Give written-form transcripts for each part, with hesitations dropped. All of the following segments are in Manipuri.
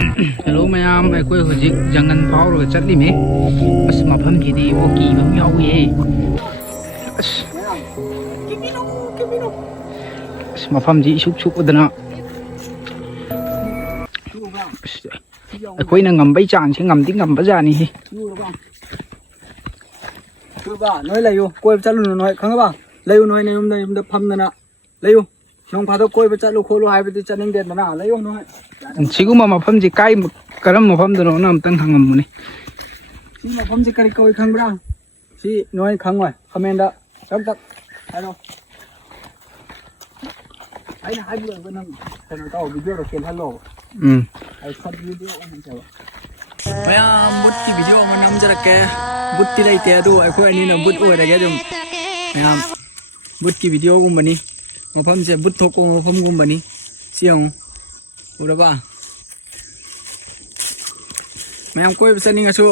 Hello मैम अखोई हजिक जंगल फाउर चली में बस मफम की वो की बम यावी मफम जी सुक सुकदना अखोई ngambay चांग से ngam ngamba जानी है nói lấy vô coi chặt luôn nói không các lấy vô nói này hôm nay hôm phầm nè lấy vô nông phá đâu coi chặt luôn khôi luôn hai bên chặt nên đèn mà nào lấy vô nói 지금 mafam ji kai karam mafam do na amtang hangam muni si mafam ji kari coi khang bra si nói khang rồi comment đó chấm tắc hay đâu ai là hai đứa bên nam thằng tao video rồi kêu hello ai phát video anh chào bây giờ bút cái video mà nằm ra cái bút tí đây té tu ai khôi anh nó bút ôi đây cái dùm bây giờ bút cái video của mình đi mafam sẽ bút thóc của mafam của mình đi siang udah ba mayam koi besani ngasu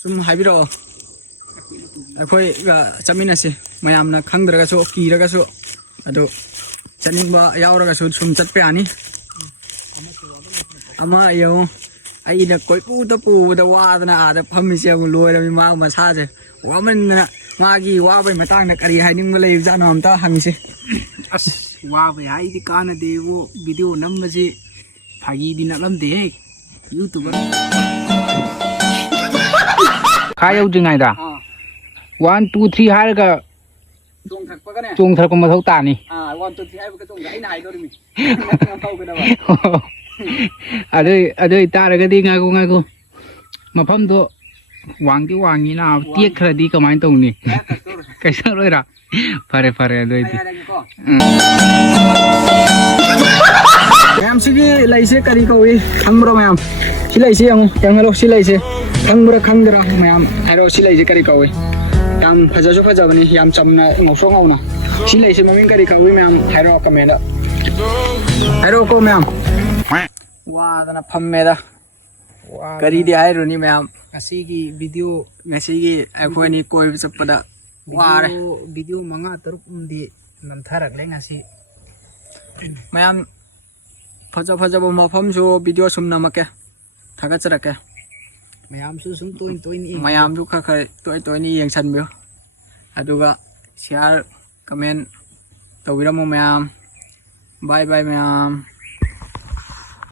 sum haibiro akhoi ga chamina se mayam na khangdra ga so ki ra ga so ado chaning ba yaw ra ga so sum chat pe ani ama yo ai na koi pu da wa na a da phami se mu loi ra mi ma sa se wa man na ma gi wa bai matang na kari hai ning ma lei ja nam ta hang se as wa bai ai di kana de wo video nam ma ji Pagi di nak lam deh, YouTuber. Kaya udah ngai dah. 1, 2, 3 hari ke. Cung thar ko mathau ta ni. 1, 2, 3 hari ke cung gai nai do mi. Ngau ke da ba. Ada ita ada di ngai ko. Mafam do wang ni na tiek khra di kamain tong ni. Kaisa roi ra. Pare ada itu. Em sẽ lấy xe cari câu đi thằng bro em sẽ lấy xe không thằng hello sẽ lấy xe thằng bro khang ra em hello sẽ lấy xe cari câu đi em phải giờ này em chấm này ngọc số ngầu nè sẽ lấy xe mà mình cari câu đi em hello comment đó hello cô em wow tao phàm mẹ đó cari đi ai rồi nè em ngasih ki video ngasih ki aku ini koi bisa pada wow video manga terus di nantarak le ngasih em फजा मफम जो वीडियो सुम नमके थागा चरके मैम सु सुम तोइन मैम दु खा खा तोइन यंगसन बियो अदुगा शेयर कमेंट तविरमो मैम बाय मैम